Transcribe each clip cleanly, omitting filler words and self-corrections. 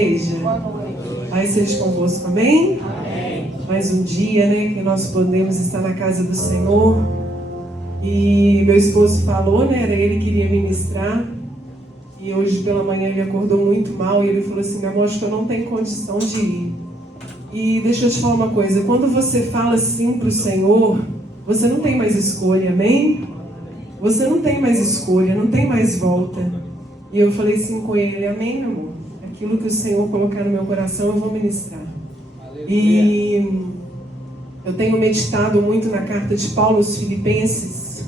igreja. Boa noite. Pai seja convosco, amém? Amém. Mais um dia, né, que nós podemos estar na casa do Senhor. E meu esposo falou, né, era ele que iria ministrar. E hoje pela manhã ele acordou muito mal e ele falou assim: meu amor, acho que eu não tenho condição de ir. E deixa eu te falar uma coisa, quando você fala sim para o Senhor, você não tem mais escolha, amém? Você não tem mais escolha, não tem mais volta. E eu falei sim com ele: amém, meu amor? Aquilo que o Senhor colocar no meu coração, eu vou ministrar. E eu tenho meditado muito na carta de Paulo aos Filipenses.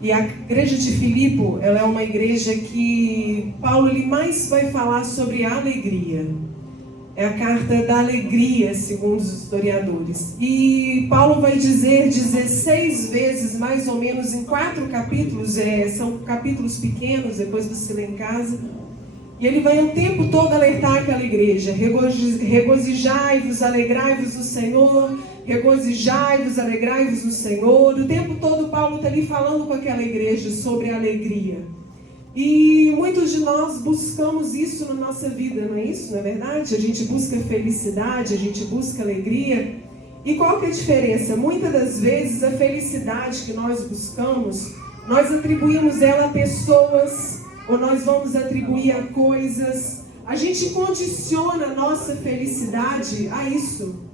E a igreja de Filipe, ela é uma igreja que Paulo ele mais vai falar sobre alegria. É a carta da alegria, segundo os historiadores. E Paulo vai dizer 16 vezes, mais ou menos, em 4 capítulos, são capítulos pequenos, depois você lê em casa. E ele vai o tempo todo alertar aquela igreja: regozijai-vos, alegrai-vos no Senhor, regozijai-vos, alegrai-vos no Senhor. O tempo todo Paulo está ali falando com aquela igreja sobre a alegria. E muitos de nós buscamos isso na nossa vida, não é isso? Não é verdade? A gente busca felicidade, a gente busca alegria. E qual que é a diferença? Muitas das vezes a felicidade que nós buscamos, nós atribuímos ela a pessoas, ou nós vamos atribuir a coisas. A gente condiciona a nossa felicidade a isso.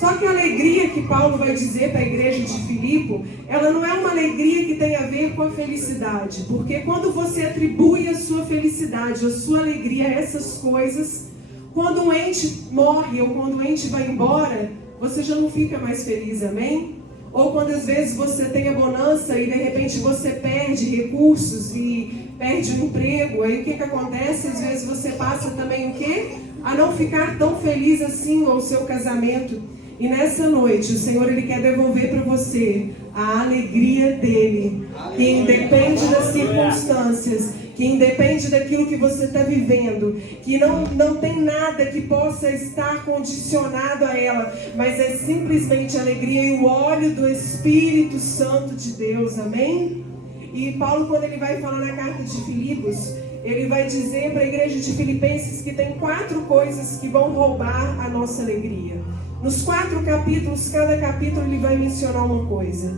Só que a alegria que Paulo vai dizer para a igreja de Filipe, ela não é uma alegria que tem a ver com a felicidade. Porque quando você atribui a sua felicidade, a sua alegria a essas coisas, quando um ente morre ou quando um ente vai embora, você já não fica mais feliz, amém? Ou quando às vezes você tem a bonança e de repente você perde recursos e perde o emprego, aí o que acontece? Às vezes você passa também o quê? A não ficar tão feliz assim, ou o seu casamento. E nessa noite o Senhor ele quer devolver para você a alegria dele, que independe das circunstâncias, que independe daquilo que você está vivendo, que não tem nada que possa estar condicionado a ela, mas é simplesmente a alegria e o óleo do Espírito Santo de Deus, amém? E Paulo, quando ele vai falar na carta de Filipos, ele vai dizer para a igreja de Filipenses que tem 4 coisas que vão roubar a nossa alegria. Nos 4 capítulos, cada capítulo ele vai mencionar uma coisa.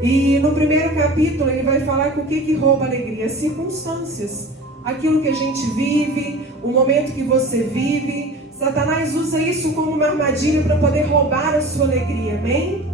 E no primeiro capítulo ele vai falar que o que rouba a alegria? As circunstâncias. Aquilo que a gente vive, o momento que você vive. Satanás usa isso como uma armadilha para poder roubar a sua alegria, amém?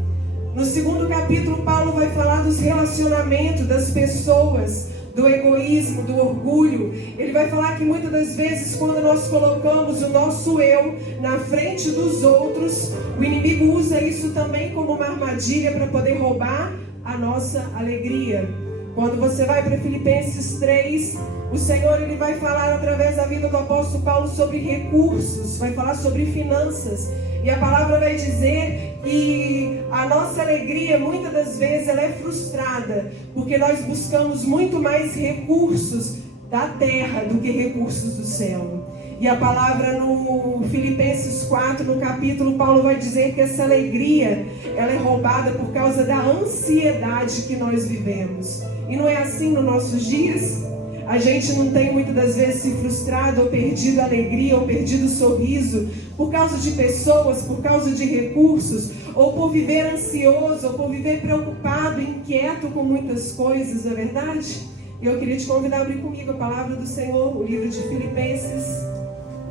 No segundo capítulo, Paulo vai falar dos relacionamentos, das pessoas, do egoísmo, do orgulho. Ele vai falar que muitas das vezes, quando nós colocamos o nosso eu na frente dos outros, o inimigo usa isso também como uma armadilha para poder roubar a nossa alegria. Quando você vai para Filipenses 3, o Senhor ele vai falar através da vida do apóstolo Paulo sobre recursos, vai falar sobre finanças. E a palavra vai dizer que a nossa alegria, muitas das vezes, ela é frustrada, porque nós buscamos muito mais recursos da terra do que recursos do céu. E a palavra no Filipenses 4, no capítulo, Paulo vai dizer que essa alegria, ela é roubada por causa da ansiedade que nós vivemos. E não é assim nos nossos dias? A gente não tem muitas das vezes se frustrado ou perdido a alegria ou perdido o sorriso por causa de pessoas, por causa de recursos, ou por viver ansioso, ou por viver preocupado, inquieto com muitas coisas, não é verdade? E eu queria te convidar a abrir comigo a palavra do Senhor, o livro de Filipenses,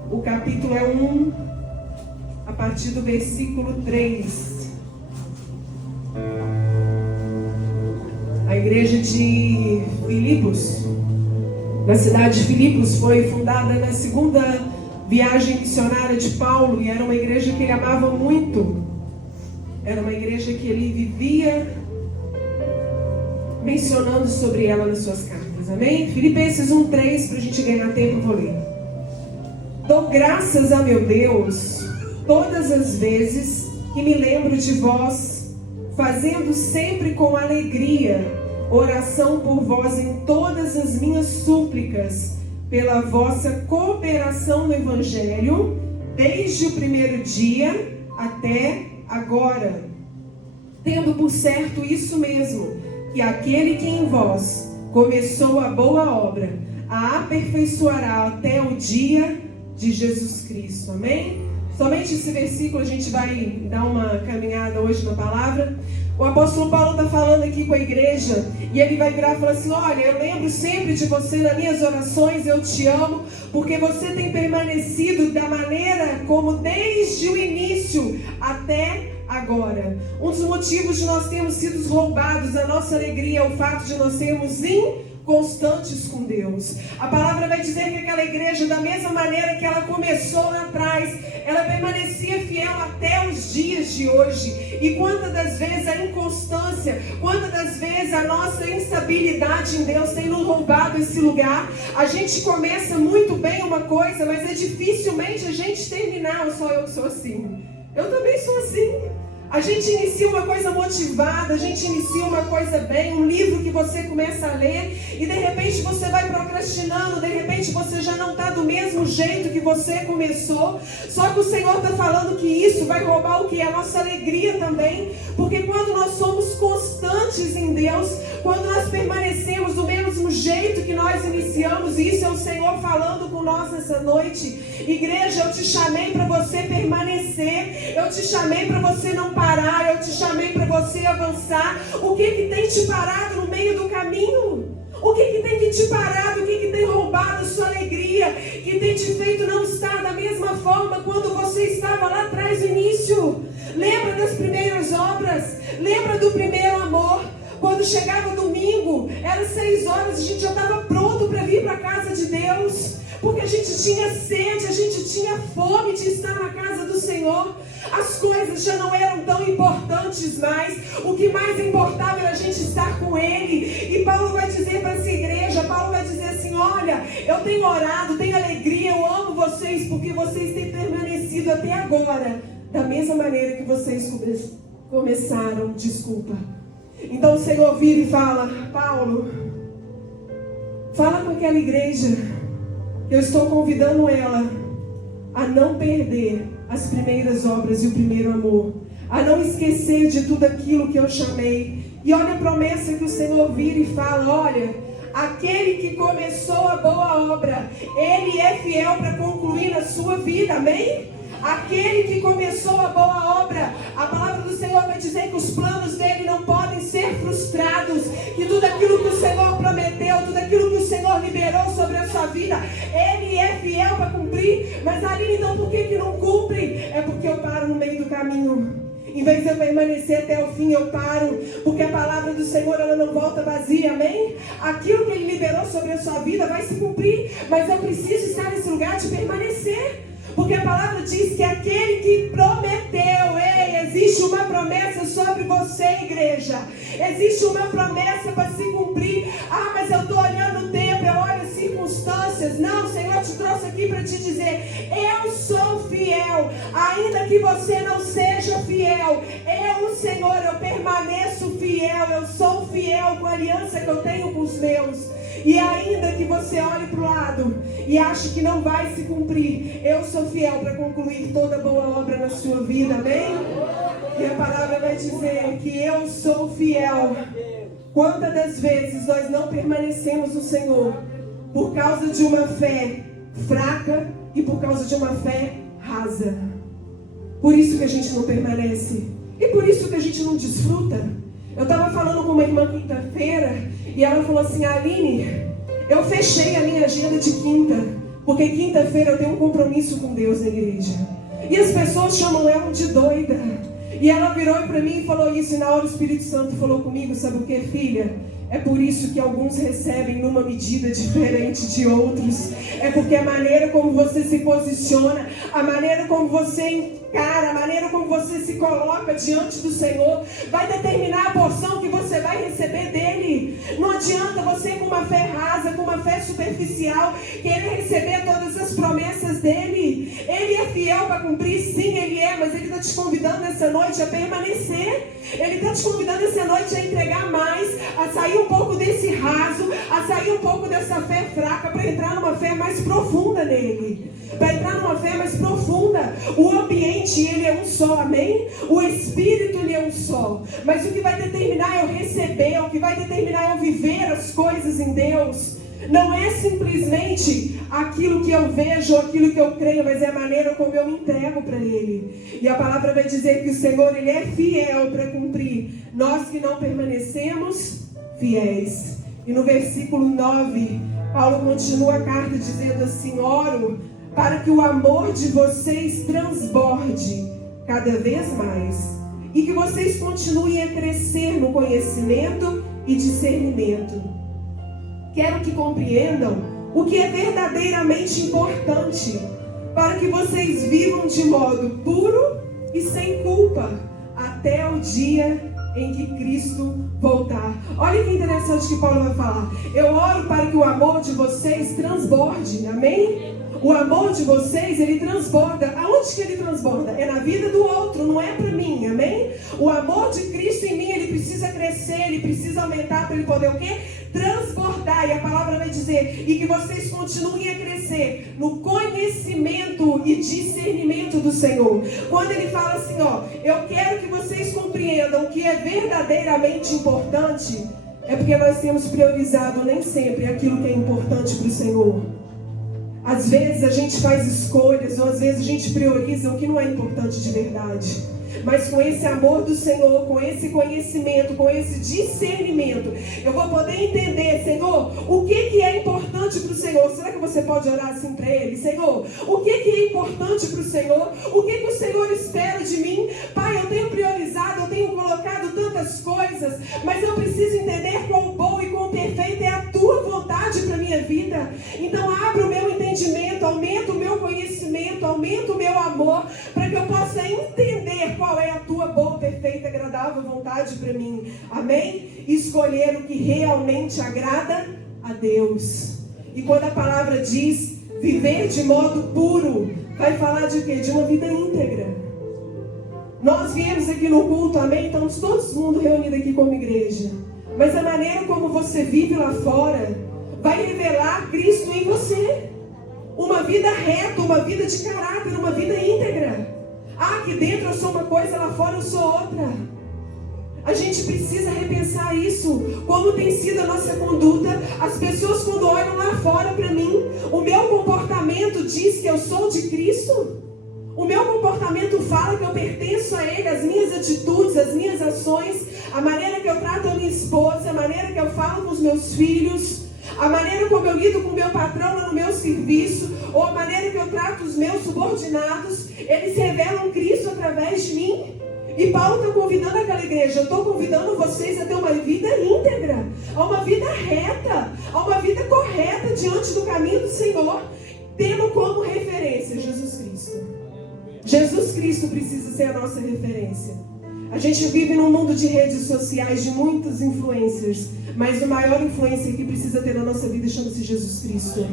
o capítulo é 1, a partir do versículo 3. A igreja de Filipos, na cidade de Filipos, foi fundada na segunda viagem missionária de Paulo, e era uma igreja que ele amava muito. Era uma igreja que ele vivia mencionando sobre ela nas suas cartas, amém? Filipenses 1:3, para a gente ganhar tempo, eu vou ler. Dou graças a meu Deus todas as vezes que me lembro de vós, fazendo sempre com alegria oração por vós em todas as minhas súplicas, pela vossa cooperação no Evangelho, desde o primeiro dia até agora. Tendo por certo isso mesmo, que aquele que em vós começou a boa obra, a aperfeiçoará até o dia de Jesus Cristo. Amém? Somente esse versículo a gente vai dar uma caminhada hoje na palavra. O apóstolo Paulo está falando aqui com a igreja e ele vai virar e falar assim: olha, eu lembro sempre de você nas minhas orações, eu te amo, porque você tem permanecido da maneira como desde o início até agora. Um dos motivos de nós termos sido roubados a nossa alegria é o fato de nós sermos inconstantes com Deus. A palavra vai dizer que aquela igreja, da mesma maneira que ela começou lá atrás, ela permanecia fiel até os dias de hoje. E quantas das vezes a inconstância, quantas das vezes a nossa instabilidade em Deus tem nos roubado esse lugar. A gente começa muito bem uma coisa, mas é dificilmente a gente terminar. Ou só eu que sou assim? Eu também sou assim. A gente inicia uma coisa motivada, a gente inicia uma coisa bem, um livro que você começa a ler e de repente você vai procrastinando, de repente você já não está do mesmo jeito que você começou. Só que o Senhor está falando que isso vai roubar o que? A nossa alegria também. Porque quando nós somos constantes em Deus, quando nós permanecemos do mesmo jeito que nós iniciamos, e isso é o Senhor falando com nós nessa noite. Igreja, eu te chamei para você permanecer, eu te chamei para você não parar, eu te chamei para você avançar. O que tem te parado no meio do caminho? O que tem te parado? O que tem roubado a sua alegria? Que tem te feito não estar da mesma forma quando você estava lá atrás no início? Lembra das primeiras obras? Lembra do primeiro amor? Quando chegava domingo, era 6 horas, a gente já estava pronto para vir para a casa de Deus. Porque a gente tinha sede, a gente tinha fome de estar na casa do Senhor. As coisas já não eram tão importantes mais. O que mais importava era a gente estar com Ele. E Paulo vai dizer para essa igreja, Paulo vai dizer assim: olha, eu tenho orado, tenho alegria, eu amo vocês, porque vocês têm permanecido até agora da mesma maneira que vocês começaram. Desculpa. Então o Senhor vira e fala: Paulo, fala com aquela igreja. Eu estou convidando ela a não perder as primeiras obras e o primeiro amor, a não esquecer de tudo aquilo que eu chamei. E olha a promessa que o Senhor vira e fala: olha, aquele que começou a boa obra, Ele é fiel para concluir na sua vida, amém? Aquele que começou a boa obra, a palavra do Senhor vai dizer que os planos dele não podem ser frustrados, que tudo aquilo que o Senhor prometeu, tudo aquilo que o Senhor liberou sobre a sua vida, Ele é fiel para cumprir. Mas Aline, então por que não cumpre? É porque eu paro no meio do caminho. Em vez de eu permanecer até o fim, eu paro, porque a palavra do Senhor, ela não volta vazia, amém? Aquilo que Ele liberou sobre a sua vida vai se cumprir, mas eu preciso estar nesse lugar de permanecer. Porque a palavra diz que aquele que prometeu, existe uma promessa sobre você, igreja. Existe uma promessa para se cumprir. Ah, mas eu estou olhando o tempo, eu olho as circunstâncias. Não, o Senhor te trouxe aqui para te dizer: eu sou fiel, ainda que você não seja fiel. Eu, o Senhor, eu permaneço fiel. Eu sou fiel com a aliança que eu tenho com os meus. E ainda que você olhe para o lado e ache que não vai se cumprir, eu sou fiel para concluir toda boa obra na sua vida, amém? E a palavra vai dizer que eu sou fiel. Quantas das vezes nós não permanecemos no Senhor por causa de uma fé fraca e por causa de uma fé rasa? Por isso que a gente não permanece e por isso que a gente não desfruta. Eu estava falando com uma irmã quinta-feira e ela falou assim: Aline, eu fechei a minha agenda de quinta, porque quinta-feira eu tenho um compromisso com Deus na igreja. E as pessoas chamam ela de doida. E ela virou para mim e falou isso, e na hora o Espírito Santo falou comigo: sabe o que, filha? É por isso que alguns recebem numa medida diferente de outros. É porque a maneira como você se posiciona, a maneira como você encara, a maneira como você se coloca diante do Senhor vai determinar a porção que você vai receber dele. Não adianta você, com uma fé rasa, com uma fé superficial, querer receber todas as promessas dele. Ele é fiel para cumprir, sim, ele é, mas ele está te convidando nessa noite a permanecer. Ele está te convidando essa noite a entregar mais, a sair um pouco desse raso, a sair um pouco dessa fé fraca, para entrar numa fé mais profunda nele. Para entrar numa fé mais profunda. O ambiente, ele é um só, amém? O Espírito, ele é um só. Mas o que vai determinar é eu receber, o que vai determinar é eu viver as coisas em Deus. Não é simplesmente aquilo que eu vejo, aquilo que eu creio, mas é a maneira como eu me entrego para Ele. E a palavra vai dizer que o Senhor, Ele é fiel para cumprir. Nós que não permanecemos fiéis. E no versículo 9, Paulo continua a carta dizendo assim: oro para que o amor de vocês transborde cada vez mais, e que vocês continuem a crescer no conhecimento e discernimento. Quero que compreendam o que é verdadeiramente importante, para que vocês vivam de modo puro e sem culpa, até o dia em que Cristo voltar. Olha que interessante que Paulo vai falar. Eu oro para que o amor de vocês transborde, amém? O amor de vocês, ele transborda. Aonde que ele transborda? É na vida do outro, não é para mim, amém? O amor de Cristo em mim, ele precisa crescer, ele precisa aumentar para ele poder o quê? Transbordar. E a palavra vai dizer, e que vocês continuem a crescer no conhecimento e discernimento do Senhor. Quando ele fala assim, ó, eu quero que vocês compreendam o que é verdadeiramente importante, é porque nós temos priorizado nem sempre aquilo que é importante para o Senhor. Às vezes a gente faz escolhas, ou às vezes a gente prioriza o que não é importante de verdade. Mas com esse amor do Senhor, com esse conhecimento, com esse discernimento, eu vou poder entender, Senhor, o que é importante para o Senhor. Será que você pode orar assim para Ele? Senhor, o que é importante para o Senhor? O que o Senhor espera de mim? Pai, eu tenho priorizado, eu tenho colocado tantas coisas, mas eu preciso entender quão bom e quão perfeita é a Tua vontade para a minha vida. Então abra o meu entendimento, aumenta o meu conhecimento, aumenta o meu amor, para que eu possa entender qual é a Tua boa, perfeita, agradável vontade para mim. Amém? Escolher o que realmente agrada a Deus. E quando a palavra diz viver de modo puro, vai falar de quê? De uma vida íntegra. Nós viemos aqui no culto, amém? Estamos todo mundo reunido aqui como igreja. Mas a maneira como você vive lá fora vai revelar Cristo em você. Uma vida reta, uma vida de caráter, uma vida íntegra. Aqui dentro eu sou uma coisa, lá fora eu sou outra. A gente precisa repensar isso. Como tem sido a nossa conduta. As pessoas quando olham lá fora para mim, o meu comportamento diz que eu sou de Cristo. O meu comportamento fala que eu pertenço a Ele. As minhas atitudes, as minhas ações, a maneira que eu trato a minha esposa, a maneira que eu falo com os meus filhos, a maneira como eu lido com o meu patrão no meu serviço, ou a maneira que eu trato os meus subordinados, eles revelam Cristo através de mim. E Paulo está convidando aquela igreja, eu estou convidando vocês a ter uma vida íntegra, a uma vida reta, a uma vida correta diante do caminho do Senhor, tendo como referência Jesus Cristo. Jesus Cristo precisa ser a nossa referência. A gente vive num mundo de redes sociais, de muitos influencers, mas o maior influencer que precisa ter na nossa vida chama-se Jesus Cristo.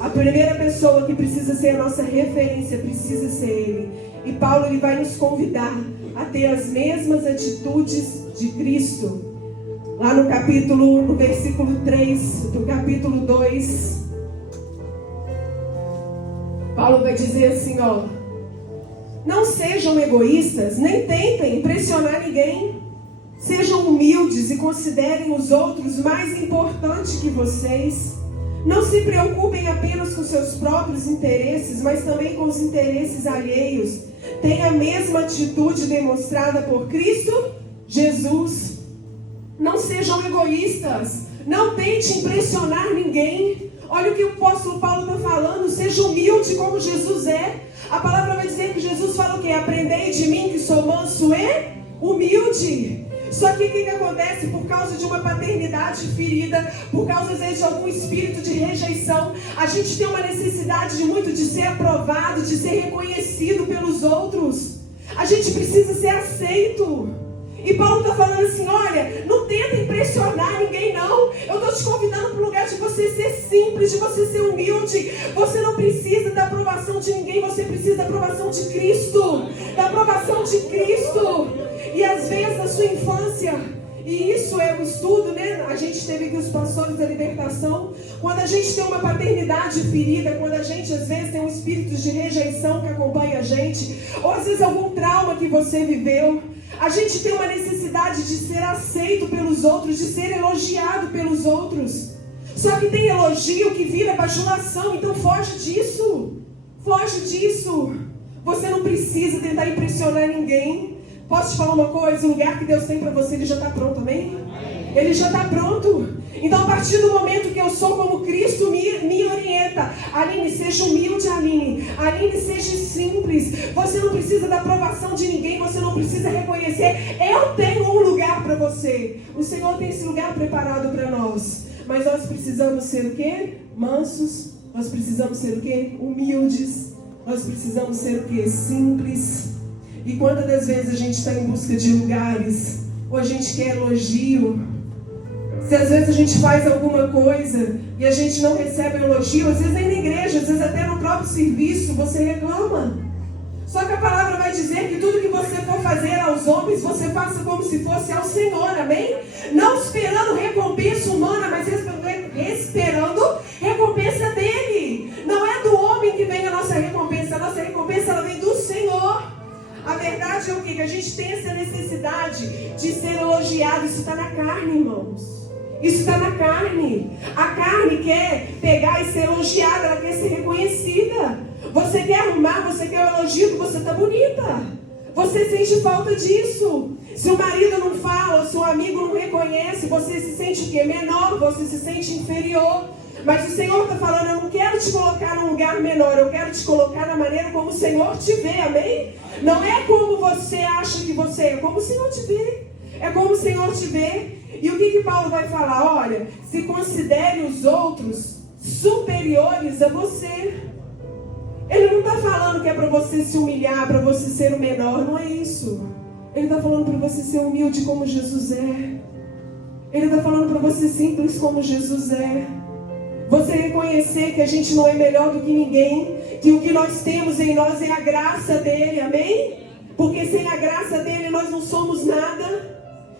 A primeira pessoa que precisa ser a nossa referência precisa ser Ele. E Paulo ele vai nos convidar a ter as mesmas atitudes de Cristo. Lá no versículo 3 do capítulo 2, Paulo vai dizer assim, ó: não sejam egoístas, nem tentem impressionar ninguém. Sejam humildes e considerem os outros mais importantes que vocês. Não se preocupem apenas com seus próprios interesses, mas também com os interesses alheios. Tenha a mesma atitude demonstrada por Cristo Jesus. Não sejam egoístas. Não tente impressionar ninguém. Olha o que o apóstolo Paulo está falando. Seja humilde como Jesus é. A palavra vai dizer que Jesus fala o quê? Aprendei de mim que sou manso e humilde. Só que o que acontece? Por causa de uma paternidade ferida, por causa às vezes de algum espírito de rejeição, a gente tem uma necessidade de ser aprovado, de ser reconhecido pelos outros. A gente precisa ser aceito. E Paulo está falando assim, olha, não tenta impressionar ninguém não. Eu estou te convidando para o lugar de você ser simples, de você ser humilde. Você não precisa da aprovação de ninguém, você precisa da aprovação de Cristo. Da aprovação de Cristo. E às vezes na sua infância, e isso é um estudo, né? A gente teve aqui os pastores da libertação. Quando a gente tem uma paternidade ferida, quando a gente às vezes tem um espírito de rejeição que acompanha a gente, ou às vezes algum trauma que você viveu, a gente tem uma necessidade de ser aceito pelos outros, de ser elogiado pelos outros. Só que tem elogio que vira bajulação, então foge disso. Foge disso. Você não precisa tentar impressionar ninguém. Posso te falar uma coisa? O lugar que Deus tem para você, Ele já está pronto, amém? Ele já está pronto. Então, a partir do momento que eu sou como Cristo me orienta, Aline, seja humilde, Aline, seja simples. Você não precisa da aprovação de ninguém, você não precisa reconhecer. Eu tenho um lugar para você. O Senhor tem esse lugar preparado para nós. Mas nós precisamos ser o quê? Mansos. Nós precisamos ser o quê? Humildes. Nós precisamos ser o quê? Simples. E quantas das vezes a gente está em busca de lugares, ou a gente quer elogio, se às vezes a gente faz alguma coisa e a gente não recebe elogio, às vezes nem na igreja, às vezes até no próprio serviço, você reclama. Só que a palavra vai dizer que tudo que você for fazer aos homens, você faça como se fosse ao Senhor, amém? Não esperando recompensa humana, mas esperando recompensa dele. Não é do homem que vem a nossa recompensa ela vem do Senhor. A verdade é o quê? Que a gente tem essa necessidade de ser elogiado. Isso está na carne, irmãos. Isso está na carne. A carne quer pegar e ser elogiada, ela quer ser reconhecida. Você quer arrumar, você quer o elogio que você está bonita. Você sente falta disso. Se o marido não fala, se o amigo não reconhece, você se sente o quê? Menor, você se sente inferior. Mas o Senhor está falando, eu não quero te colocar num lugar menor, eu quero te colocar na maneira como o Senhor te vê, amém? Não é como você acha que você é como o Senhor te vê. É como o Senhor te vê. E o que Paulo vai falar? Olha, se considere os outros superiores a você. Ele não está falando que é para você se humilhar, para você ser o menor, não é isso. Ele está falando para você ser humilde como Jesus é. Ele está falando para você simples como Jesus é. Você reconhecer que a gente não é melhor do que ninguém, que o que nós temos em nós é a graça dele, amém? Porque sem a graça dele nós não somos nada.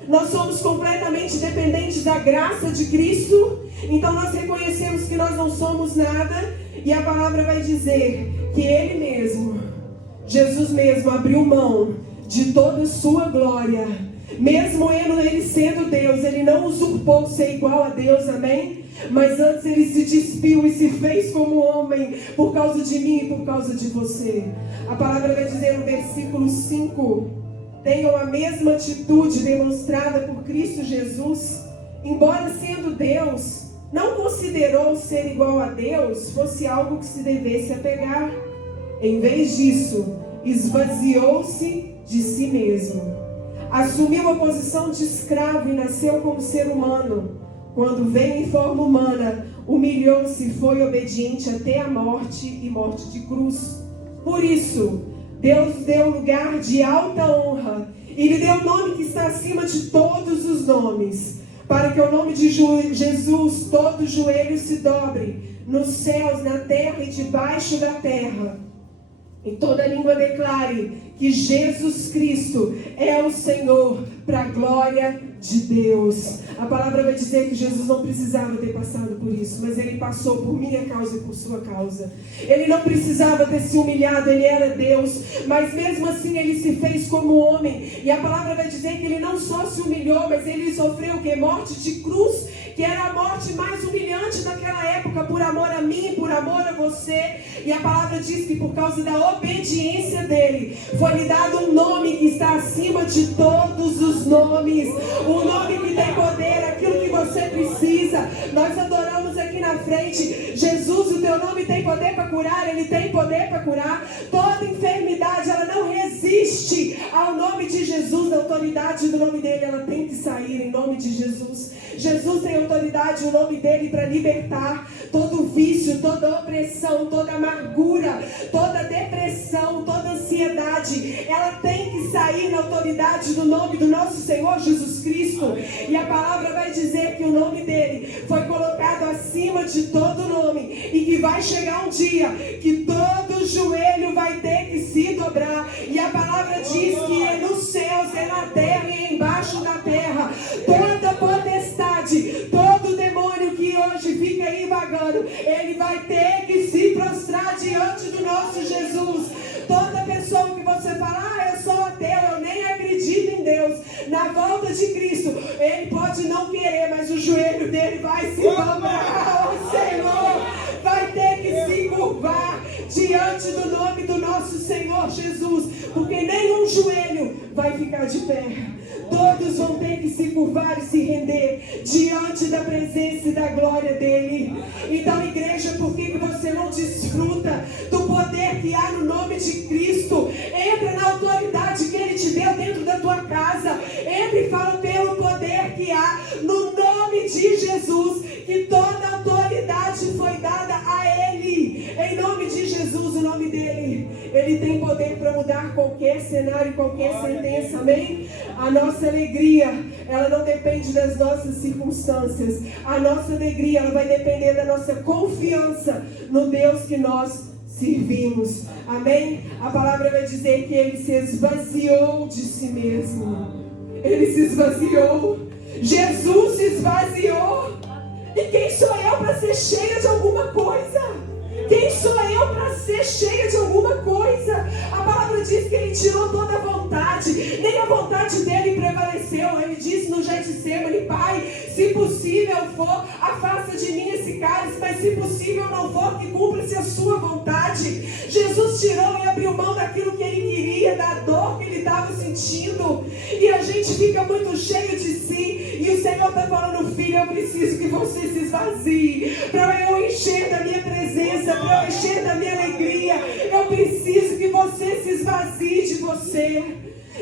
Nós somos completamente dependentes da graça de Cristo. Então nós reconhecemos que nós não somos nada. E a palavra vai dizer que Ele mesmo, Jesus mesmo, abriu mão de toda a sua glória. Mesmo Ele sendo Deus, Ele não usurpou ser igual a Deus, amém? Mas antes Ele se despiu e se fez como homem por causa de mim e por causa de você. A palavra vai dizer no versículo 5: tenham a mesma atitude demonstrada por Cristo Jesus, embora sendo Deus, não considerou ser igual a Deus fosse algo que se devesse apegar. Em vez disso, esvaziou-se de si mesmo. Assumiu a posição de escravo e nasceu como ser humano. Quando veio em forma humana, humilhou-se e foi obediente até a morte e morte de cruz. Por isso, Deus deu lugar de alta honra e lhe deu o nome que está acima de todos os nomes, para que o nome de Jesus todo joelho se dobre, nos céus, na terra e debaixo da terra. E toda língua declare que Jesus Cristo é o Senhor, para a glória de Deus. A palavra vai dizer que Jesus não precisava ter passado por isso, mas Ele passou por minha causa e por sua causa. Ele não precisava ter se humilhado, Ele era Deus, mas mesmo assim Ele se fez como homem. E a palavra vai dizer que Ele não só se humilhou, mas Ele sofreu o quê? Morte de cruz, que era a morte mais humilhante daquela época, por amor a mim, por amor a você. E a palavra diz que por causa da obediência dele, foi-lhe dado um nome que está acima de todos os nomes. O nome que tem poder, aquilo que você precisa. Nós adoramos aqui na frente. Jesus, o teu nome tem poder para curar. Ele tem poder para curar. Toda enfermidade, ela não resiste ao nome de Jesus. A autoridade do nome dele, ela tem que sair em nome de Jesus. Jesus tem autoridade no nome dele para libertar todo vício, toda opressão, toda amargura, toda depressão, toda ansiedade. Ela tem que sair na autoridade do nome do nosso Senhor Jesus Cristo. E a palavra vai dizer que o nome dele foi colocado acima de todo nome, e que vai chegar um dia que todo joelho vai ter que se dobrar. E a palavra diz que é nos céus, é na terra e é embaixo da terra. Toda potestade, todo demônio que hoje fica aí vagando, ele vai ter que se prostrar diante do nosso Jesus. Toda pessoa que você fala, eu sou ateu, eu nem acredito em Deus, na volta de Cristo, ele pode não querer, mas o joelho dele vai se dobrar. O Senhor vai ter que se curvar diante do nome do nosso Senhor Jesus, porque nenhum joelho vai ficar de pé. Todos vão ter que se curvar e se render diante da presença e da glória dele. Então, igreja, por que você não desfruta do poder que há no nome de Cristo? Entra na autoridade que ele te deu dentro da tua casa. Entra e fala pelo poder que há no nome de Jesus, que toda autoridade foi dada a ele. Em nome de Jesus, o nome dele, ele tem poder para mudar qualquer cenário, qualquer sentença. Amém? A nossa alegria, ela não depende das nossas circunstâncias. A nossa alegria, ela vai depender da nossa confiança no Deus que nós servimos. Amém? A palavra vai dizer que ele se esvaziou de si mesmo. Ele se esvaziou. Jesus se esvaziou. E quem sou eu para ser cheia de alguma coisa? Quem sou eu para ser cheia de alguma coisa? A palavra diz que ele tirou toda a vontade. Nem a vontade dele prevaleceu. Ele disse no Getsemane: Pai, se possível for, afasta de mim esse cálice, mas se possível não for, que cumpra-se a sua vontade. Jesus tirou e abriu mão daquilo que ele queria, da dor que ele estava sentindo. E a gente fica muito cheio de si. E o Senhor está falando: filho, eu preciso que você se esvazie, para eu encher da minha presença, para eu encher da minha alegria. Eu preciso que você se esvazie de você,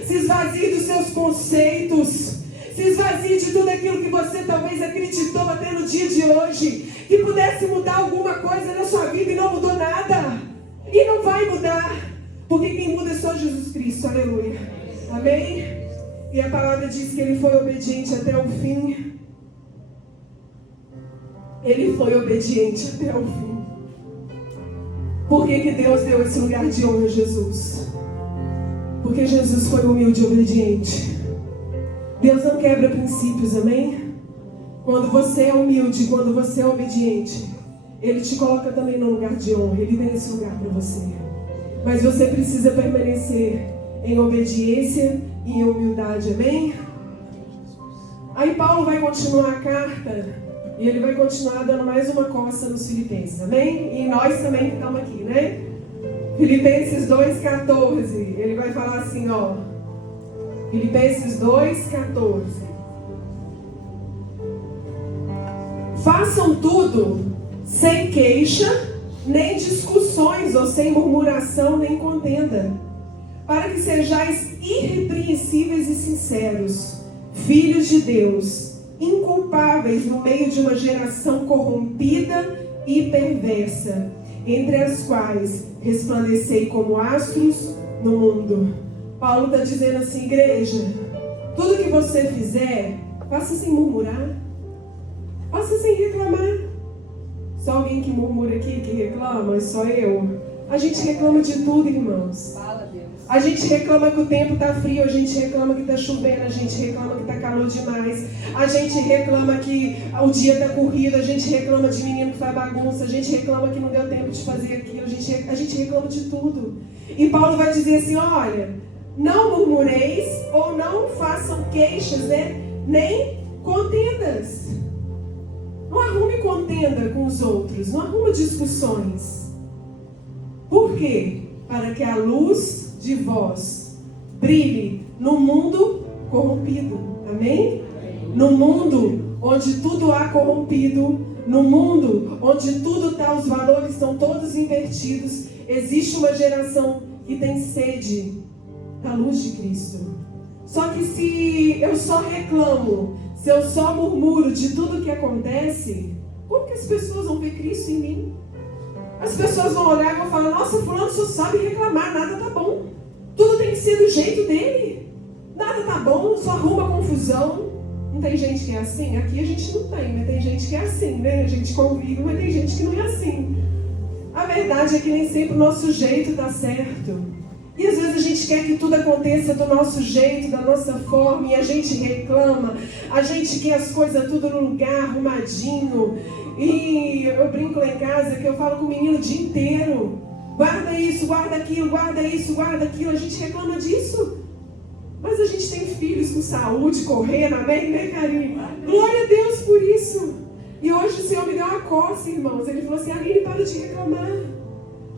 se esvazie dos seus conceitos, se esvazie de tudo aquilo que você talvez acreditou até no dia de hoje, que pudesse mudar alguma coisa na sua vida e não mudou nada. E não vai mudar, porque quem muda é só Jesus Cristo. Aleluia. Amém? E a palavra diz que ele foi obediente até o fim. Ele foi obediente até o fim. Por que Deus deu esse lugar de honra a Jesus? Porque Jesus foi humilde e obediente. Deus não quebra princípios, amém? Quando você é humilde, quando você é obediente, ele te coloca também no lugar de honra. Ele tem esse lugar para você. Mas você precisa permanecer em obediência e em humildade, amém? Aí Paulo vai continuar a carta e ele vai continuar dando mais uma coça nos Filipenses, amém? E nós também que estamos aqui, né? Filipenses 2,14, ele vai falar assim, ó. Filipenses 2,14. Façam tudo sem queixa, nem discussões, ou sem murmuração, nem contenda, para que sejais irrepreensíveis e sinceros, filhos de Deus, inculpáveis no meio de uma geração corrompida e perversa, entre as quais resplandecei como astros no mundo. Paulo está dizendo assim, igreja, tudo que você fizer, faça sem murmurar, faça sem reclamar. Só alguém que murmura aqui, que reclama, é só eu. A gente reclama de tudo, irmãos. A gente reclama que o tempo está frio, a gente reclama que está chovendo, a gente reclama que está calor demais, a gente reclama que o dia está corrido, a gente reclama de menino que faz bagunça, a gente reclama que não deu tempo de fazer aquilo, a gente reclama de tudo. E Paulo vai dizer assim, olha, não murmureis ou não façam queixas, né? Nem contendas. Não arrume contenda com os outros, não arrume discussões. Por quê? Para que a luz de vós brilhe no mundo corrompido. Amém? No mundo onde tudo há corrompido, no mundo onde tudo está, os valores estão todos invertidos, existe uma geração que tem sede da luz de Cristo. Só que se eu só reclamo, se eu só murmuro de tudo que acontece, como que as pessoas vão ver Cristo em mim? As pessoas vão olhar e vão falar, nossa, fulano só sabe reclamar, nada tá bom. Tudo tem que ser do jeito dele. Nada tá bom, só arruma confusão. Não tem gente que é assim? Aqui a gente não tem, mas tem gente que é assim, né? A gente convive, mas tem gente que não é assim. A verdade é que nem sempre o nosso jeito tá certo. E às vezes a gente quer que tudo aconteça do nosso jeito, da nossa forma, e a gente reclama, a gente quer as coisas tudo no lugar, arrumadinho. E eu brinco lá em casa que eu falo com o menino o dia inteiro. Guarda isso, guarda aquilo, guarda isso, guarda aquilo. A gente reclama disso. Mas a gente tem filhos com saúde, correndo, amém, né, Karine? Glória a Deus por isso. E hoje o Senhor me deu uma coça, irmãos. Ele falou assim: Aline, para de reclamar.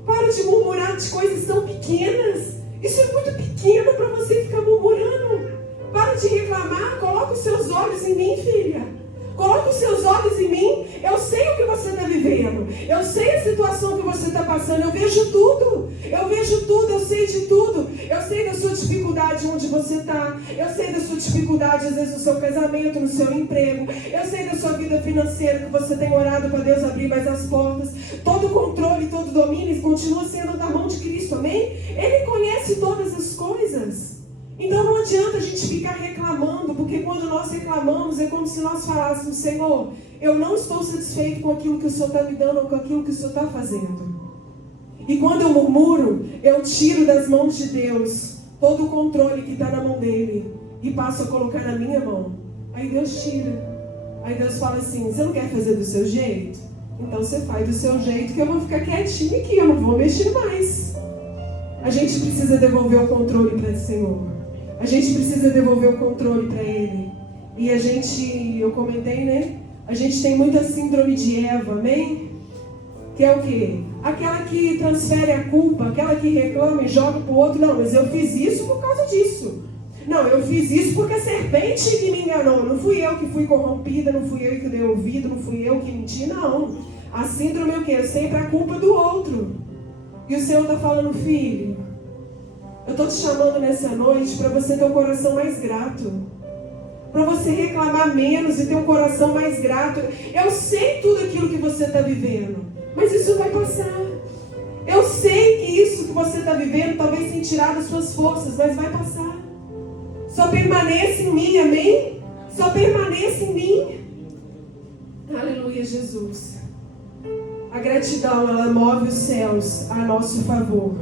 Para de murmurar de coisas tão pequenas. Isso é muito pequeno para você ficar murmurando. Para de reclamar. Coloca os seus olhos em mim, filha. Coloca os seus olhos em mim. Eu sei o que você está vivendo. Eu sei a situação que você está passando. Eu vejo tudo. Eu vejo tudo. Eu sei de tudo. Eu sei da sua dificuldade onde você está. Eu sei da sua dificuldade, às vezes, no seu casamento, no seu emprego. Eu sei da sua vida financeira, que você tem orado para Deus abrir mais as portas. Todo controle, todo domínio continua sendo da mão de Cristo. Amém? Ele conhece todas as coisas. Então não adianta a gente ficar reclamando, porque quando nós reclamamos é como se nós falássemos: Senhor, eu não estou satisfeito com aquilo que o Senhor está me dando ou com aquilo que o Senhor está fazendo. E quando eu murmuro, eu tiro das mãos de Deus todo o controle que está na mão dele e passo a colocar na minha mão. Aí Deus tira. Aí Deus fala assim: você não quer fazer do seu jeito? Então você faz do seu jeito, que eu vou ficar quietinho aqui, eu não vou mexer mais. A gente precisa devolver o controle para o Senhor. A gente precisa devolver o controle para Ele. E a gente, eu comentei, né? A gente tem muita síndrome de Eva, amém? Que é o quê? Aquela que transfere a culpa, aquela que reclama e joga para o outro. Não, mas eu fiz isso por causa disso. Não, eu fiz isso porque a serpente que me enganou. Não fui eu que fui corrompida, não fui eu que dei ouvido, não fui eu que menti, não. A síndrome é o quê? Sempre a culpa do outro. E o Senhor está falando: filho, eu estou te chamando nessa noite para você ter um coração mais grato. Para você reclamar menos e ter um coração mais grato. Eu sei tudo aquilo que você está vivendo, mas isso vai passar. Eu sei que isso que você está vivendo talvez tenha tirado as suas forças, mas vai passar. Só permaneça em mim, amém? Só permaneça em mim. Aleluia, Jesus. A gratidão, ela move os céus a nosso favor,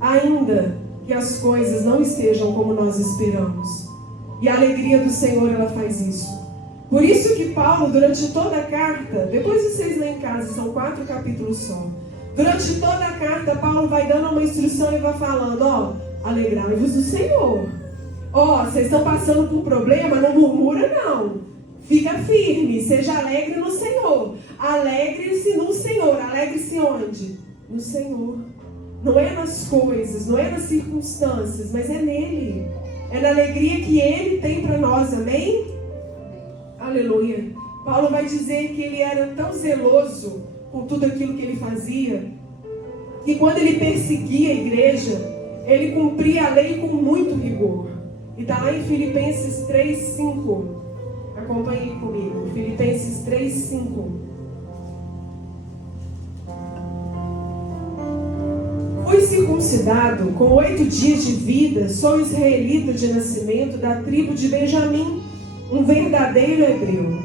ainda que as coisas não estejam como nós esperamos. E a alegria do Senhor, ela faz isso. Por isso que Paulo, durante toda a carta, depois vocês lêem em casa, são 4 capítulos só. Durante toda a carta, Paulo vai dando uma instrução e vai falando: ó, alegrai-vos do Senhor. Ó, vocês estão passando por um problema, não murmura não. Fica firme, seja alegre no Senhor. Alegre-se no Senhor. Alegre-se onde? No Senhor. Não é nas coisas, não é nas circunstâncias, mas é nele. É na alegria que Ele tem para nós, amém? Aleluia. Paulo vai dizer que ele era tão zeloso com tudo aquilo que ele fazia, que quando ele perseguia a igreja, ele cumpria a lei com muito rigor. E está lá em Filipenses 3:5. Acompanhe comigo. Filipenses 3:5. Fui circuncidado com 8 dias de vida, sou israelita de nascimento, da tribo de Benjamim, um verdadeiro hebreu.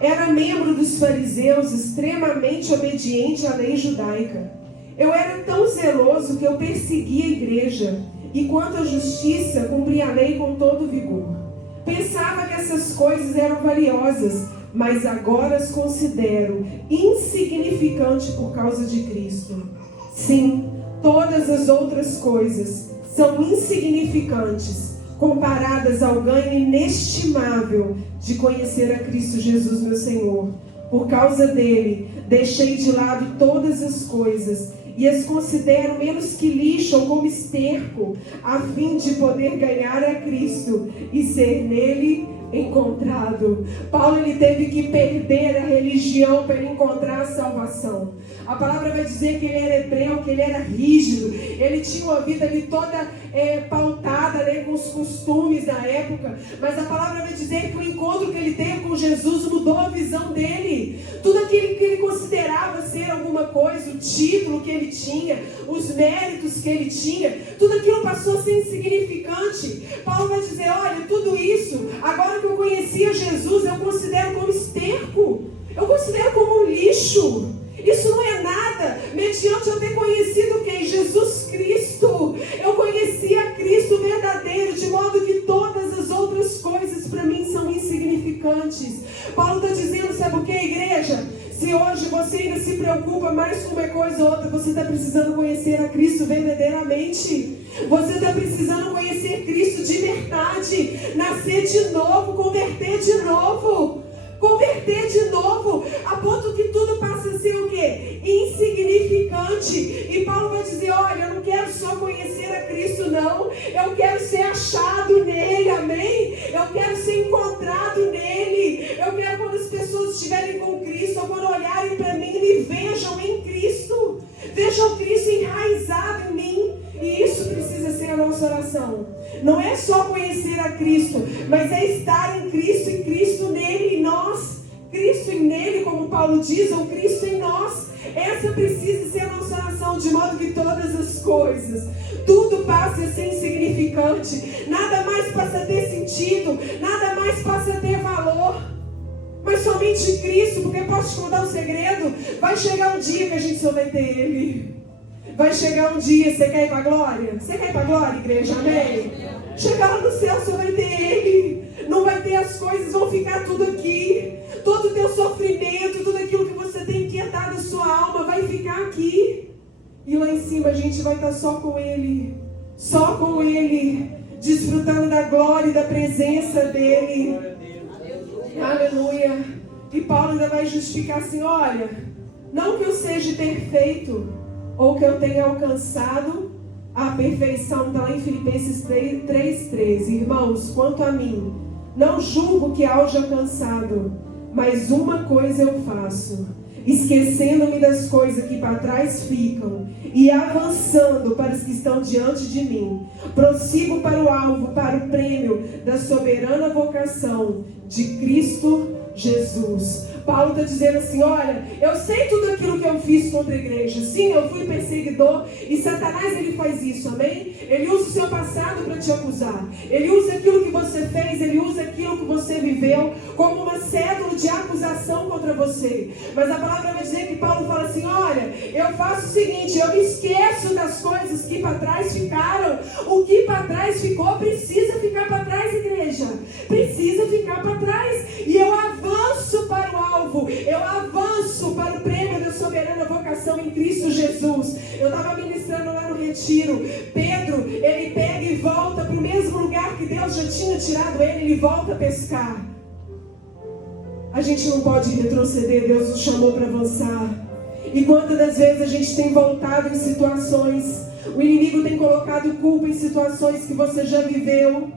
Era membro dos fariseus, extremamente obediente à lei judaica. Eu era tão zeloso que eu perseguia a igreja, e quanto à justiça, cumpria a lei com todo vigor. Pensava que essas coisas eram valiosas, mas agora as considero insignificantes por causa de Cristo. Sim, todas as outras coisas são insignificantes comparadas ao ganho inestimável de conhecer a Cristo Jesus, meu Senhor. Por causa dele, deixei de lado todas as coisas e as considero menos que lixo ou como esterco, a fim de poder ganhar a Cristo e ser nele encontrado. Paulo, ele teve que perder a religião para ele encontrar a salvação. A palavra vai dizer que ele era hebreu, que ele era rígido, ele tinha uma vida ali toda pautada, né, com os costumes da época, mas a palavra vai dizer que o encontro que ele teve com Jesus mudou a visão dele. Tudo aquilo que ele considerava ser alguma coisa, o título que ele tinha, os méritos que ele tinha, tudo aquilo passou a ser insignificante. Paulo vai dizer: olha, tudo isso, agora que eu conhecia Jesus, eu considero como esterco, eu considero como um lixo. Isso não é nada, mediante eu ter conhecido quem? Jesus Cristo. Eu conheci a Cristo verdadeiro, de modo que todas as outras coisas para mim são insignificantes. Paulo está dizendo, sabe o que, igreja? Se hoje você ainda se preocupa mais com uma coisa ou outra, você está precisando conhecer a Cristo verdadeiramente. Você está precisando conhecer Cristo de verdade, nascer de novo, converter de novo. Converter de novo, a ponto que tudo passa a ser o quê? Insignificante. E Paulo vai dizer, olha, eu não quero só conhecer a Cristo não, eu quero ser achado nele, amém? Eu quero ser encontrado nele. Eu quero quando as pessoas estiverem com Cristo, ou quando olharem para mim, me vejam em Cristo. Vejam Cristo enraizado em mim. E isso precisa ser a nossa oração. Não é só conhecer a Cristo, mas é estar em Cristo e Cristo nele, em nós. Cristo em nele, como Paulo diz, ou Cristo em nós. Essa precisa ser a nossa oração, de modo que todas as coisas, tudo passe a ser insignificante, nada mais passa a ter sentido, nada mais passa a ter valor. Mas somente Cristo, porque posso te contar um segredo, vai chegar um dia que a gente só vai ter Ele. Vai chegar um dia, você quer ir para a glória? Você quer ir para a glória, igreja? Amém? Chegar lá no céu só vai ter Ele. Não vai ter as coisas, vão ficar tudo aqui. Todo o teu sofrimento, tudo aquilo que você tem inquietado a sua alma, vai ficar aqui. E lá em cima a gente vai estar só com Ele. Só com Ele. Desfrutando da glória e da presença dEle. Aleluia. E Paulo ainda vai justificar assim, olha, não que eu seja perfeito, ou que eu tenha alcançado a perfeição. Está lá em Filipenses 3:13. Irmãos, quanto a mim, não julgo que haja alcançado, mas uma coisa eu faço, esquecendo-me das coisas que para trás ficam e avançando para as que estão diante de mim, prossigo para o alvo, para o prêmio da soberana vocação de Cristo Jesus. Paulo está dizendo assim, olha, eu sei tudo aquilo que eu fiz contra a igreja. Sim, eu fui perseguidor. E Satanás, ele faz isso, amém? Ele usa o seu passado para te acusar. Ele usa aquilo que você fez, ele usa aquilo que você viveu como uma cédula de acusação contra você. Mas a palavra vai dizer que Paulo fala assim, olha, eu faço o seguinte, eu me esqueço das coisas que para trás ficaram. O que para trás ficou precisa ficar para trás, igreja. Precisa ficar para trás. E eu avanço para o alvo, eu avanço para o prêmio da soberana vocação em Cristo Jesus. Eu estava ministrando lá no retiro. Pedro, ele pega e volta para o mesmo lugar que Deus já tinha tirado ele volta a pescar. A gente não pode retroceder, Deus nos chamou para avançar. E quantas das vezes a gente tem voltado em situações, o inimigo tem colocado culpa em situações que você já viveu,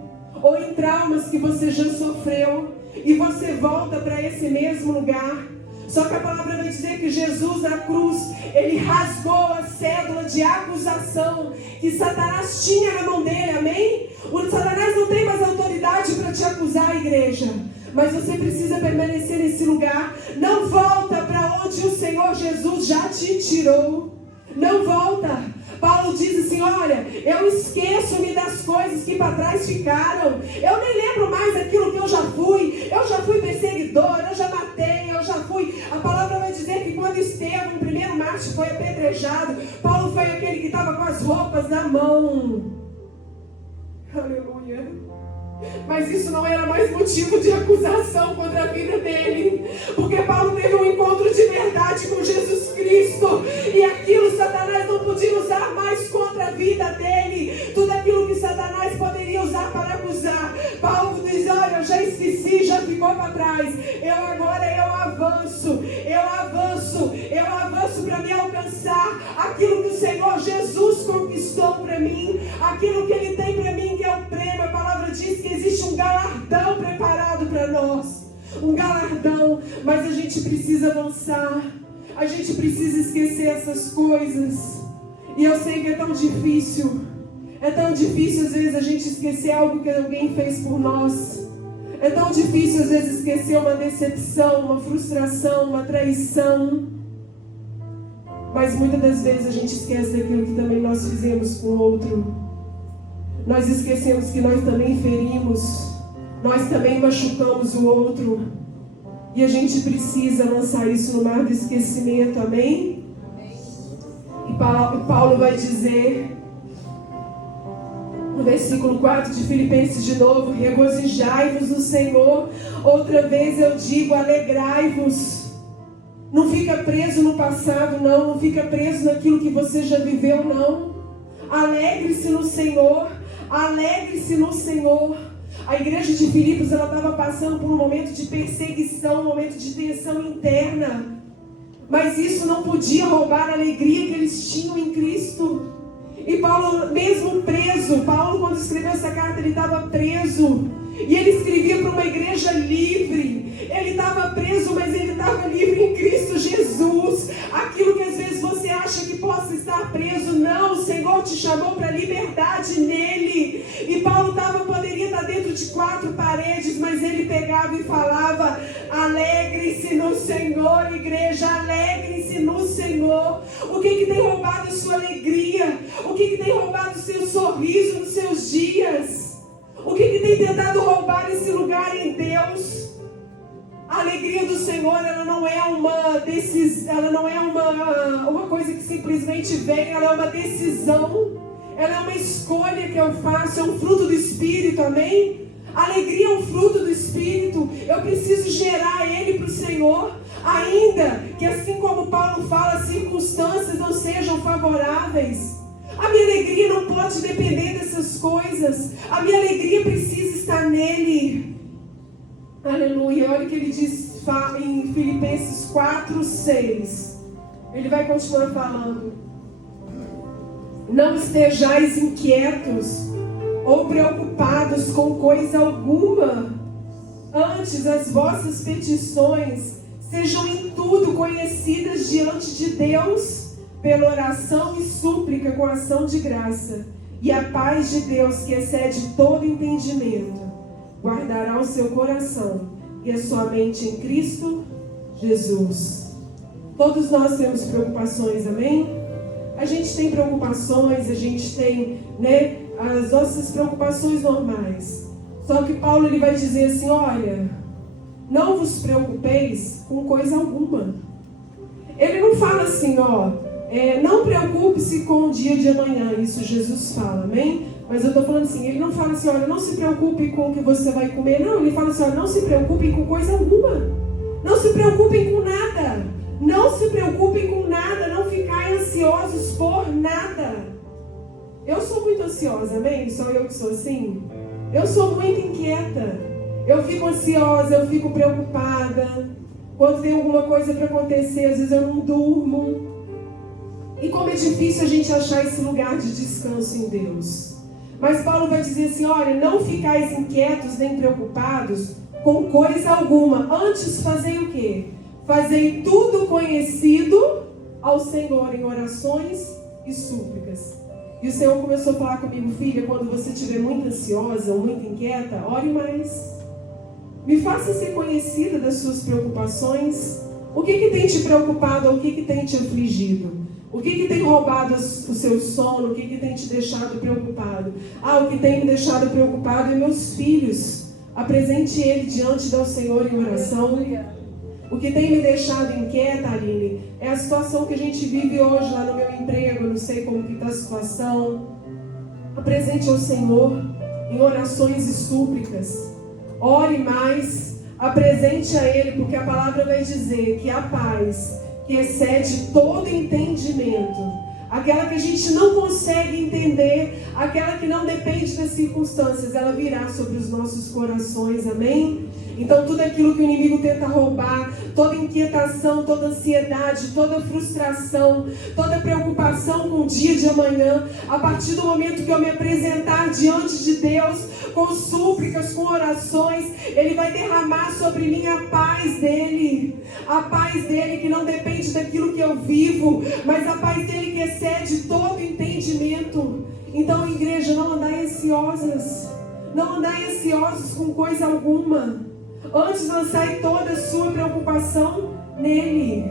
ou em traumas que você já sofreu, e você volta para esse mesmo lugar. Só que a palavra vai dizer que Jesus na cruz, ele rasgou a cédula de acusação que Satanás tinha na mão dele, amém? O Satanás não tem mais autoridade para te acusar, igreja. Mas você precisa permanecer nesse lugar. Não volta para onde o Senhor Jesus já te tirou. Não volta. Paulo diz assim, olha, eu esqueço-me das coisas que para trás ficaram. Eu nem lembro mais daquilo que eu já fui. Eu já fui perseguidor, eu já matei, eu já fui. A palavra vai dizer que quando Estevão, o primeiro mártir, foi apedrejado, Paulo foi aquele que estava com as roupas na mão. Aleluia. Mas isso não era mais motivo de acusação contra a vida dele, porque Paulo teve um encontro de verdade com Jesus Cristo, e aquilo Satanás não podia usar mais contra a vida dele. Tudo aquilo que Satanás poderia usar para acusar, Paulo diz, olha, eu já esqueci, já ficou para trás. Eu avanço para me alcançar aquilo que o Senhor Jesus conquistou para mim, aquilo que Ele tem para mim, que é o prêmio. A palavra diz que existe um galardão preparado para nós, um galardão, mas a gente precisa avançar, a gente precisa esquecer essas coisas. E eu sei que é tão difícil às vezes a gente esquecer algo que alguém fez por nós. É tão difícil às vezes esquecer uma decepção, uma frustração, uma traição. Mas muitas das vezes a gente esquece daquilo que também nós fizemos com o outro. Nós esquecemos que nós também ferimos, nós também machucamos o outro. E a gente precisa lançar isso no mar do esquecimento, amém? E Paulo vai dizer, no versículo 4 de Filipenses de novo, regozijai-vos no Senhor. Outra vez eu digo, alegrai-vos. Não fica preso no passado, não fica preso naquilo que você já viveu, não. Alegre-se no Senhor. Alegre-se no Senhor. A igreja de Filipos, ela estava passando por um momento de perseguição, um momento de tensão interna. Mas isso não podia roubar a alegria que eles tinham em Cristo. E Paulo, mesmo preso, Paulo, quando escreveu essa carta, ele estava preso. E ele escrevia para uma igreja livre. Ele estava preso, mas ele estava livre em Cristo Jesus. Aquilo que às vezes você acha que possa estar preso, não, o Senhor te chamou para a liberdade nele. E Paulo poderia estar dentro de 4 paredes, mas ele pegava e falava: alegre-se no Senhor, igreja, alegre-se no Senhor. O que tem roubado a sua alegria? O que tem roubado o seu sorriso nos seus dias? O que tem tentado roubar esse lugar em Deus? A alegria do Senhor, ela não é uma decisão, ela não é uma coisa que simplesmente vem, ela é uma decisão, ela é uma escolha que eu faço, é um fruto do Espírito, amém? A alegria é um fruto do Espírito, eu preciso gerar ele para o Senhor, ainda que assim como Paulo fala, as circunstâncias não sejam favoráveis. A minha alegria não pode depender dessas coisas. A minha alegria precisa estar nele. Aleluia. Olha o que ele diz em Filipenses 4:6. Ele vai continuar falando. Não estejais inquietos ou preocupados com coisa alguma. Antes, as vossas petições sejam em tudo conhecidas diante de Deus, pela oração e súplica com ação de graça, e a paz de Deus, que excede todo entendimento, guardará o seu coração e a sua mente em Cristo Jesus. Todos nós temos preocupações, amém? A gente tem preocupações, a gente tem, as nossas preocupações normais. Só que Paulo, ele vai dizer assim: olha, não vos preocupeis com coisa alguma. Ele não fala assim, não preocupe-se com o dia de amanhã, isso Jesus fala, amém? Mas eu estou falando assim, ele não fala assim, olha, não se preocupe com o que você vai comer, não, ele fala assim, olha, não se preocupem com coisa alguma, não se preocupem com nada, não se preocupem com nada, não ficai ansiosos por nada. Eu sou muito ansiosa, amém? Sou eu que sou assim? Eu sou muito inquieta, eu fico ansiosa, eu fico preocupada, quando tem alguma coisa para acontecer, às vezes eu não durmo. E como é difícil a gente achar esse lugar de descanso em Deus. Mas Paulo vai dizer assim, olha, não ficais inquietos nem preocupados com coisa alguma. Antes fazei o quê? Fazei tudo conhecido ao Senhor em orações e súplicas. E o Senhor começou a falar comigo, filha, quando você estiver muito ansiosa ou muito inquieta, ore mais. Me faça ser conhecida das suas preocupações. O que tem te preocupado ou o que tem te afligido? O que tem roubado o seu sono? O que tem te deixado preocupado? O que tem me deixado preocupado é meus filhos. Apresente ele diante do Senhor em oração. O que tem me deixado inquieta, Aline, é a situação que a gente vive hoje lá no meu emprego. Eu não sei como que está a situação. Apresente ao Senhor em orações e súplicas. Ore mais. Apresente a Ele, porque a palavra vai dizer que a paz que excede todo entendimento, aquela que a gente não consegue entender, aquela que não depende das circunstâncias, ela virá sobre os nossos corações, amém? Então tudo aquilo que o inimigo tenta roubar, toda inquietação, toda ansiedade, toda frustração, toda preocupação com o dia de amanhã, a partir do momento que eu me apresentar diante de Deus, com súplicas, com orações, Ele vai derramar sobre mim a paz dEle. A paz dEle que não depende daquilo que eu vivo, mas a paz dEle que excede todo entendimento. Então, igreja, não andai ansiosas. Não andai ansiosos com coisa alguma. Antes lançai toda a sua preocupação nele.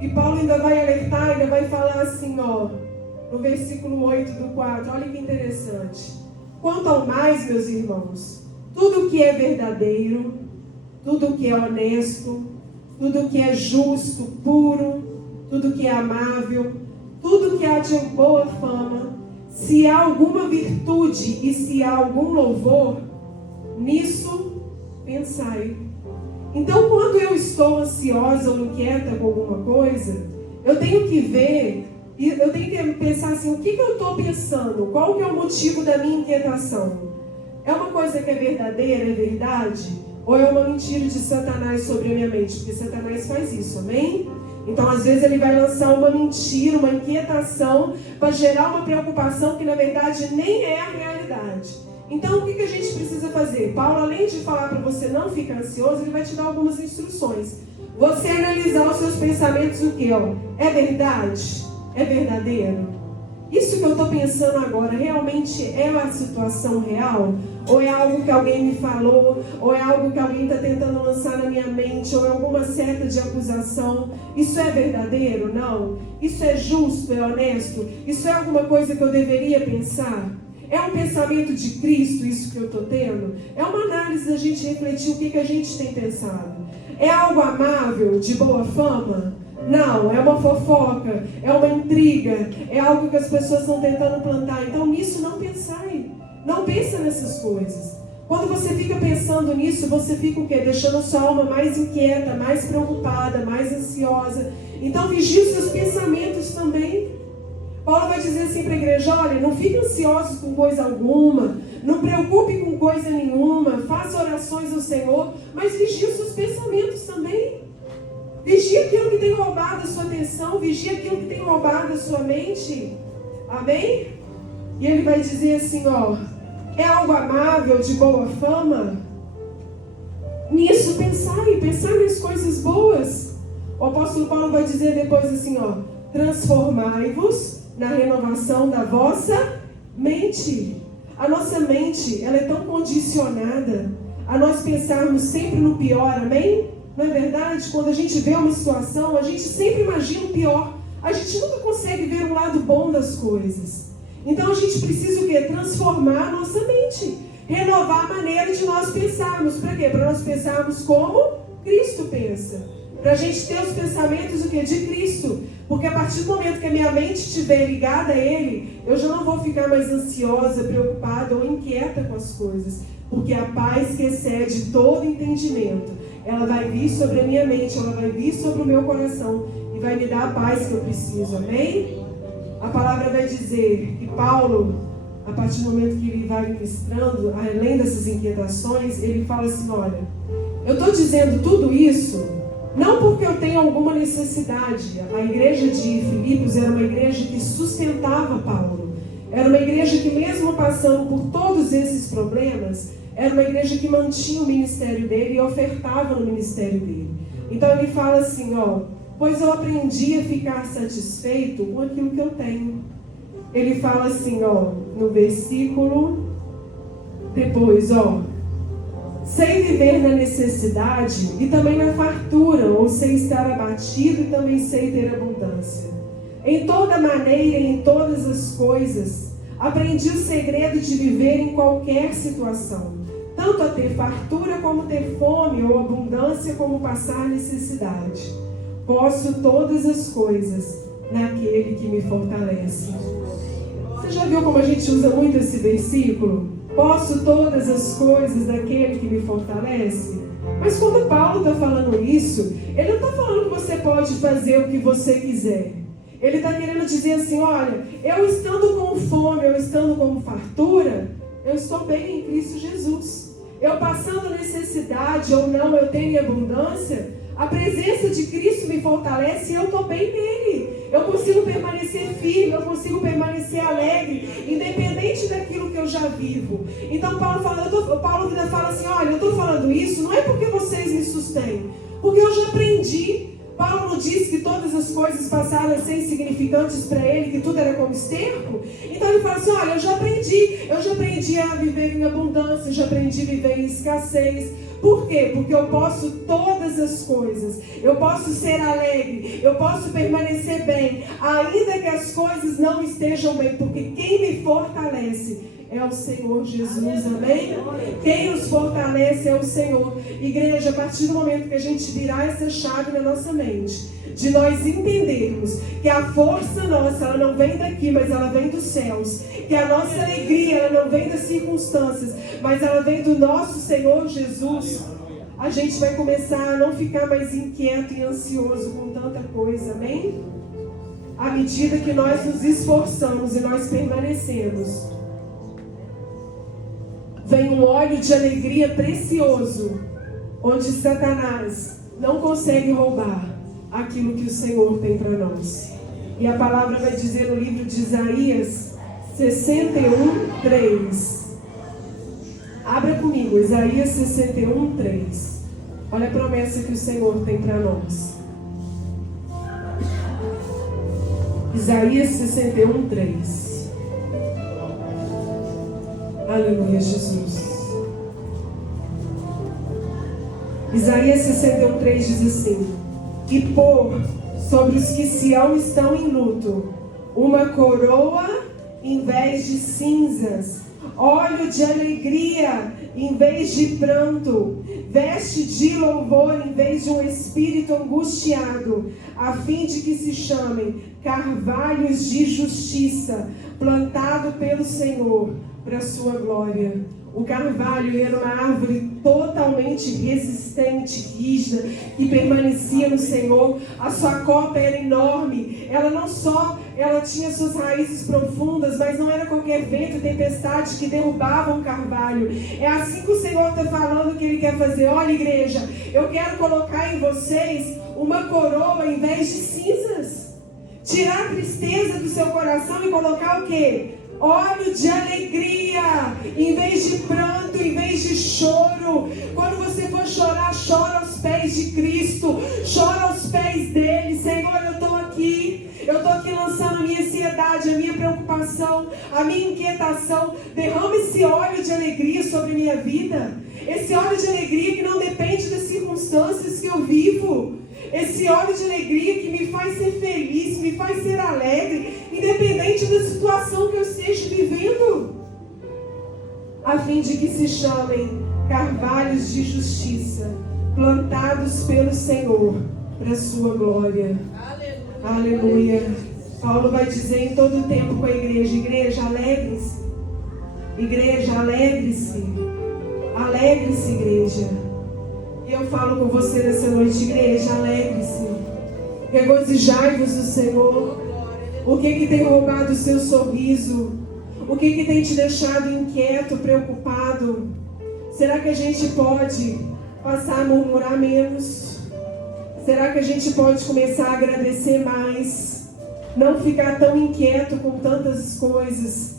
E Paulo ainda vai alertar, ainda vai falar assim, no versículo 8 do 4. Olha que interessante. Quanto ao mais, meus irmãos, tudo que é verdadeiro, tudo que é honesto, tudo que é justo, puro, tudo que é amável, tudo que há de boa fama, se há alguma virtude e se há algum louvor, nisso pensai. Então, quando eu estou ansiosa ou inquieta com alguma coisa, eu tenho que ver E eu tenho que pensar assim, o que eu estou pensando? Qual que é o motivo da minha inquietação? É uma coisa que é verdadeira, é verdade? Ou é uma mentira de Satanás sobre a minha mente? Porque Satanás faz isso, amém? Então, às vezes, ele vai lançar uma mentira, uma inquietação, para gerar uma preocupação que, na verdade, nem é a realidade. Então, o que a gente precisa fazer? Paulo, além de falar para você não ficar ansioso, ele vai te dar algumas instruções. Você analisar os seus pensamentos, o quê? É verdade? É verdadeiro? Isso que eu estou pensando agora realmente é uma situação real? Ou é algo que alguém me falou? Ou é algo que alguém está tentando lançar na minha mente? Ou é alguma seta de acusação? Isso é verdadeiro? Não? Isso é justo? É honesto? Isso é alguma coisa que eu deveria pensar? É um pensamento de Cristo isso que eu estou tendo? É uma análise da gente refletir o que a gente tem pensado. É algo amável, de boa fama? Não, é uma fofoca, é uma intriga, é algo que as pessoas estão tentando plantar. Então nisso não pensai, não pensa nessas coisas. Quando você fica pensando nisso, você fica o quê? Deixando a sua alma mais inquieta, mais preocupada, mais ansiosa. Então vigie os seus pensamentos também. Paulo vai dizer assim para a igreja, olha, não fique ansiosos com coisa alguma, não preocupe com coisa nenhuma, faça orações ao Senhor, mas vigie os seus pensamentos também. Vigie aquilo que tem roubado a sua atenção, vigie aquilo que tem roubado a sua mente. Amém? E ele vai dizer assim, é algo amável, de boa fama? Nisso pensar nas coisas boas. O apóstolo Paulo vai dizer depois assim, transformai-vos na renovação da vossa mente. A nossa mente, ela é tão condicionada a nós pensarmos sempre no pior, amém? Não é verdade? Quando a gente vê uma situação, a gente sempre imagina o pior. A gente nunca consegue ver um lado bom das coisas. Então a gente precisa o quê? Transformar a nossa mente. Renovar a maneira de nós pensarmos. Para quê? Para nós pensarmos como Cristo pensa. Para a gente ter os pensamentos o quê? De Cristo. Porque a partir do momento que a minha mente estiver ligada a Ele, eu já não vou ficar mais ansiosa, preocupada ou inquieta com as coisas. Porque a paz que excede todo entendimento, ela vai vir sobre a minha mente, ela vai vir sobre o meu coração e vai me dar a paz que eu preciso, amém? A palavra vai dizer que Paulo, a partir do momento que ele vai ministrando, além dessas inquietações, ele fala assim, olha, eu estou dizendo tudo isso não porque eu tenho alguma necessidade. A igreja de Filipos era uma igreja que sustentava Paulo. Era uma igreja que mesmo passando por todos esses problemas, era uma igreja que mantinha o ministério dele e ofertava no ministério dele. Então ele fala assim, pois eu aprendi a ficar satisfeito com aquilo que eu tenho. Ele fala assim, no versículo, depois, sei viver na necessidade e também na fartura, ou sei estar abatido e também sei ter abundância. Em toda maneira e em todas as coisas, aprendi o segredo de viver em qualquer situação, tanto a ter fartura como ter fome, ou abundância como passar necessidade. Posso todas as coisas naquele que me fortalece. Você já viu como a gente usa muito esse versículo? Posso todas as coisas daquele que me fortalece? Mas quando Paulo está falando isso, ele não está falando que você pode fazer o que você quiser. Ele está querendo dizer assim, olha, eu estando com fome, eu estando com fartura, eu estou bem em Cristo Jesus. Eu passando necessidade ou não, eu tenho abundância, a presença de Cristo me fortalece e eu estou bem nele. Eu consigo permanecer firme, eu consigo permanecer alegre, independente daquilo que eu já vivo. Então Paulo ainda fala assim, olha, eu estou falando isso, não é porque vocês me sustêm, porque eu já aprendi. Paulo não disse que todas as coisas passaram a ser insignificantes para ele, que tudo era como esterco. Então ele fala assim, olha, eu já aprendi a viver em abundância, eu já aprendi a viver em escassez. Por quê? Porque eu posso todas as coisas, eu posso ser alegre, eu posso permanecer bem, ainda que as coisas não estejam bem, porque quem me fortalece é o Senhor Jesus, amém? Quem nos fortalece é o Senhor. Igreja, a partir do momento que a gente virar essa chave na nossa mente, de nós entendermos que a força nossa, ela não vem daqui, mas ela vem dos céus, que a nossa alegria, ela não vem das circunstâncias, mas ela vem do nosso Senhor Jesus, a gente vai começar a não ficar mais inquieto e ansioso com tanta coisa, amém? à medida que nós nos esforçamos e nós permanecemos, vem um óleo de alegria precioso, onde Satanás não consegue roubar aquilo que o Senhor tem para nós. E a palavra vai dizer no livro de Isaías 61:3. Abra comigo, Isaías 61:3. Olha a promessa que o Senhor tem para nós. Isaías 61:3. Aleluia, Jesus. Isaías 61:3 diz assim: e pôr sobre os que Sião estão em luto uma coroa em vez de cinzas, óleo de alegria em vez de pranto, veste de louvor em vez de um espírito angustiado, a fim de que se chamem carvalhos de justiça, plantado pelo Senhor para a sua glória. O carvalho era uma árvore totalmente resistente, rígida, que permanecia no Senhor. A sua copa era enorme. Ela tinha suas raízes profundas, mas não era qualquer vento e tempestade que derrubavam o carvalho. É assim que o Senhor está falando que Ele quer fazer. Olha, igreja, eu quero colocar em vocês uma coroa em vez de cinzas. Tirar a tristeza do seu coração e colocar o quê? Óleo de alegria, em vez de pranto, em vez de choro. Quando você for chorar, chora aos pés de Cristo, chora aos pés dele. Senhor, eu estou aqui lançando a minha ansiedade, a minha preocupação, a minha inquietação. Derrama esse óleo de alegria sobre a minha vida, esse óleo de alegria que não depende das circunstâncias que eu vivo, esse óleo de alegria que me faz ser feliz, me faz ser alegre, independente da situação que eu esteja vivendo, a fim de que se chamem carvalhos de justiça, plantados pelo Senhor para a sua glória. Aleluia. Aleluia. Paulo vai dizer em todo o tempo com a igreja: igreja, alegre-se. Igreja, alegre-se. Alegre-se, igreja. E eu falo com você nessa noite, igreja, alegre-se. Regozijai-vos do Senhor. O que tem roubado o seu sorriso? O que tem te deixado inquieto, preocupado? Será que a gente pode passar a murmurar menos? Será que a gente pode começar a agradecer mais? Não ficar tão inquieto com tantas coisas?